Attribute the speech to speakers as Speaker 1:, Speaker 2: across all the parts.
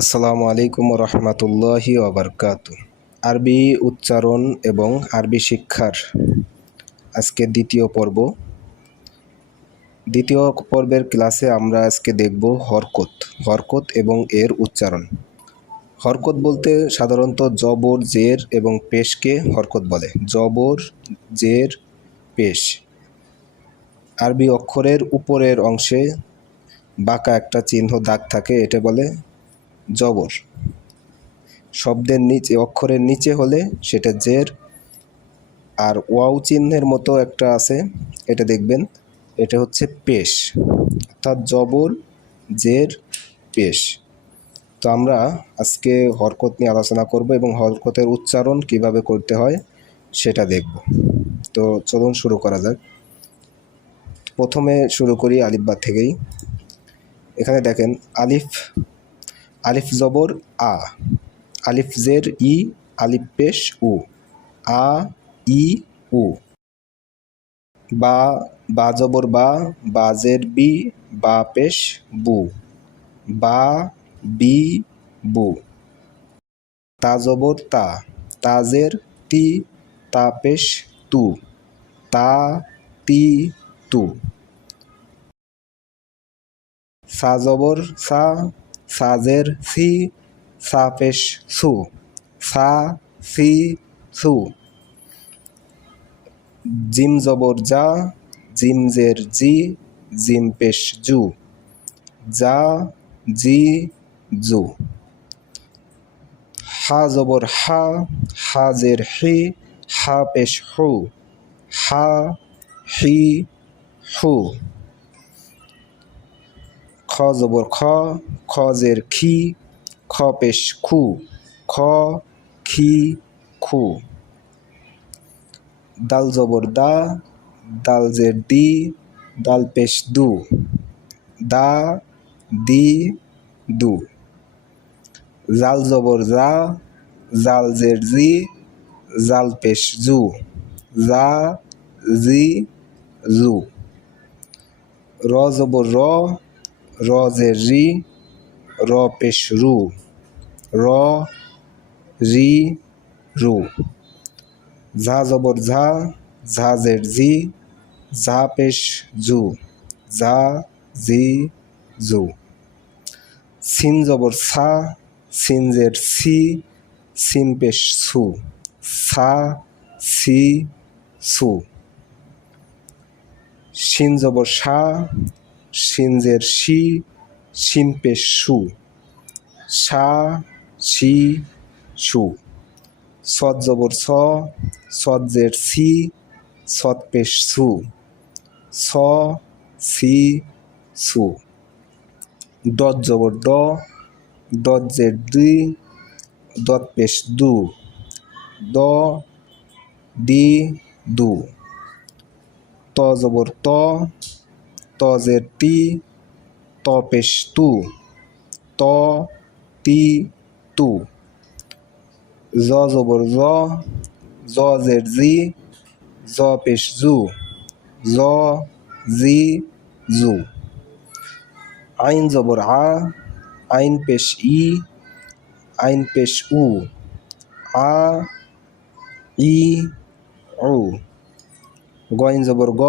Speaker 1: আসসালামু আলাইকুম রহমতুল্লাহি ওবরকাত। আরবি উচ্চারণ এবং আরবি শিক্ষার আজকে দ্বিতীয় পর্ব। দ্বিতীয় পর্বের ক্লাসে আমরা আজকে দেখব হরকত হরকত এবং এর উচ্চারণ। হরকত বলতে সাধারণত জবর, জের এবং পেশকে হরকত বলে। জবর, জের, পেশ। আরবি অক্ষরের উপরের অংশে বাঁকা একটা চিহ্ন দাগ থাকে, এটা বলে জবর। শব্দের নিচে অক্ষরের নিচে হলে সেটা জের আর ওয়াও চিহ্নের মতো একটা আছে, এটা দেখবেন, এটা হচ্ছে পেশ। অর্থাৎ জবর, জের, পেশ। তো আমরা আজকে হরকত নিয়ে আলোচনা করব এবং হরকতের উচ্চারণ কীভাবে করতে হয় সেটা দেখব। তো চলুন শুরু করা যাক। প্রথমে শুরু করি আলিফবা থেকেই। এখানে দেখেন, আলিফ আলিফ জবর আ, আলিফ জের ই, আলিফ পেশ উ, আ, ই, উ। বা বা জবর বা বা জের বি, বা পেশ বু, বা, বি, বু। তা জবর তা তাজের তি তা পেশ তু, তা তি তু। সা জবর সা সাজের সি সা পেশ সু, সা, সি, সু। জিম জবর যা, জিম জের জি, জিম পেশ জু। যা, জি, জু। হা জবর হা হা জের হি, হা পেশ হু। হা, হি, হু। জবর খ খ জের খি, খ পেশ খু, খ খি খু। দাল জবর দা, দাল জের দি, দাল পেশ দু। দা, দি, দু। জাল জবর জা, জাল জের জি, জাল পেশ জু। জা, জি, জু। র জবর র র জের রি র পেশ রু র রি রু ঝা জবর ঝা ঝা জের ঝি ঝা পেশ জু ঝা জি জু সিন জবর সা সিন জের সি সিন পেশ সু সা সি সু শিন জবর সা সিনজের শি শিন পেশ সু, সা শি সু। সদ জবর স সজ্জের সি, সৎ পেশ সু। স, সি, সু। দত জবর ড দত জের দুই, দত পেশ দু। দ দি দু। ত জবর ত তজের তি ত পেশ তু ত তি তু জ জবর জ জ জের জি জ পেশ জু জ জি জু আইন জবর আ, আইন পেশ ই, আইন পেশ উ। আ, ই, উ। গইন জবর গ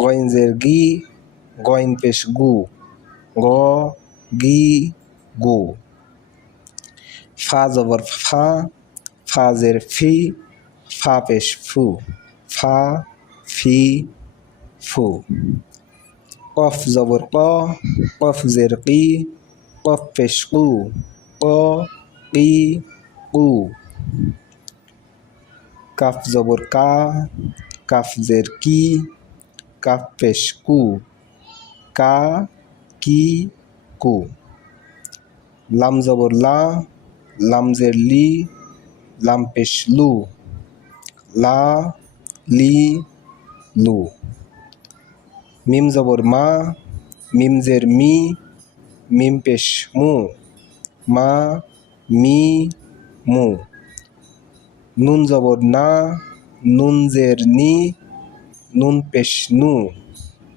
Speaker 1: গইনজের গি, গইন পেশ গু। গ, গি, গু। ফা জবর ফা ফাজের ফি, ফা পেশ ফু। ফা, ফি, ফু। কফ জবর ক, কফ জের কি কফ পেশ কু। ক কি কু। কাফ জবর কা, কাফ জের কি কাফ পেশ কু কা কি কু লাম জবর লা লাম জের লি লাম পেশ লু, লা, লি। লু মিম জবর মা মিম জের মি মিম পেশ মু, মা, মি। মু নুন জবর না নুন জের নি নুন পেশ, নু।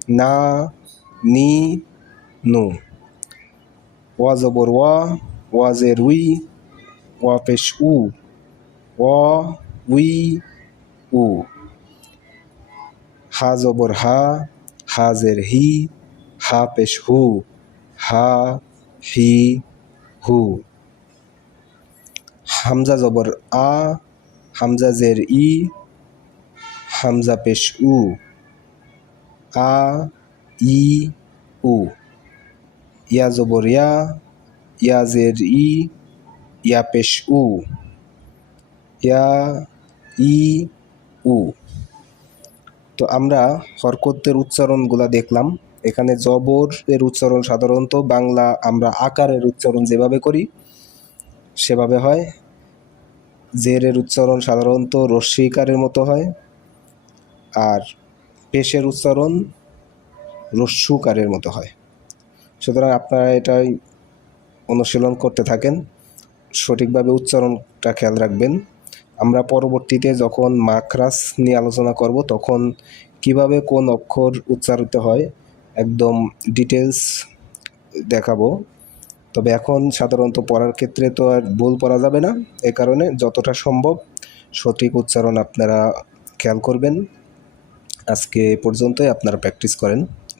Speaker 1: না, নি, নু। ওয়া জবর ওয়া ওয়া জের উই, ওয়া পেশ উ। ওয়া, উই, উ। হা জবর হা হা জের হি, হা পেশ হু, হা, হি, হু। হামজা জবর আ, হামজা জের ই হামজা পেশ উ। আ, ই, উ। ইয়া জবর ইয়া ইয়া জের ই, ইয়া পেশ উ। ইয়া, ই, উ। তো আমরা হরকতের উচ্চারণগুলা দেখলাম। এখানে জবর এর উচ্চারণ সাধারণত বাংলা আমরা আকারের উচ্চারণ যেভাবে করি, সেভাবে হয়। জেরের উচ্চারণ সাধারণত রস্যিকারের মতো হয়। আর পেশের উচ্চারণ রস্যুকারের মতো হয়। সুতরাং আপনারা এটাই অনুশীলন করতে থাকেন, সঠিকভাবে উচ্চারণটা খেয়াল রাখবেন। আমরা পরবর্তীতে যখন মাখরাস নিয়ে আলোচনা করব, তখন কীভাবে কোন অক্ষর উচ্চারিত হয় একদম ডিটেলস দেখাবো। তবে এখন সাধারণত পড়ার ক্ষেত্রে তো আর ভুল পড়া যাবে না। এ কারণে যতটা সম্ভব সঠিক উচ্চারণ আপনারা খেয়াল করবেন। আজকে এ পর্যন্তই আপনারা প্র্যাকটিস করেন।